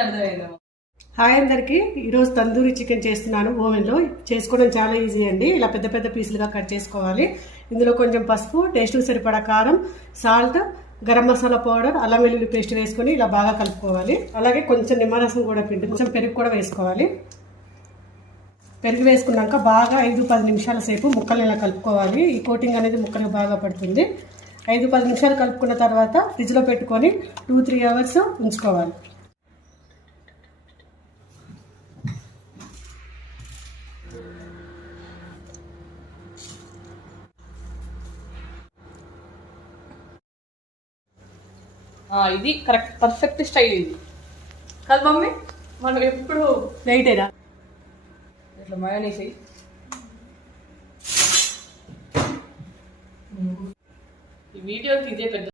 Hi అందరికి, ఈరోజు tandoori chicken చేస్తున్నాను. ఓవెన్లో చేసుకోవడం చాలా ఈజీ అండి. ఇలా పెద్ద పెద్ద పీసులుగా కట్ చేసుకోవాలి. ఇందులో కొంచెం పసుపు, టేస్ట్కి సరిపడా కారం, సాల్ట్, గరం మసాలా పౌడర్, అల్లం వెల్లుల్లి పేస్ట్ వేసుకొని ఇలా బాగా కలుపుకోవాలి. అలాగే కొంచెం నిమ్మరసం కూడా పిండి, కొంచెం పెరుగు కూడా వేసుకోవాలి. పెరుగు వేసుకున్నాక బాగా 5-10 నిమిషాల సేపు ముక్కల్ని ఇలా కలుపుకోవాలి. ఈ కోటింగ్ అనేది ముక్కలకు బాగా పడుతుంది. 5-10 నిమిషాలు కలుపుకున్న తర్వాత ఫ్రిడ్జ్లో పెట్టుకొని 2-3 అవర్స్ ఉంచుకోవాలి. ఇది కరెక్ట్ పర్ఫెక్ట్ స్టైల్ ఇది కాదు మమ్మీ. మనం ఎప్పుడు లైటేనా ఇట్లా మయోనీస్ ఈ వీడియోకి ఇదే పెద్ద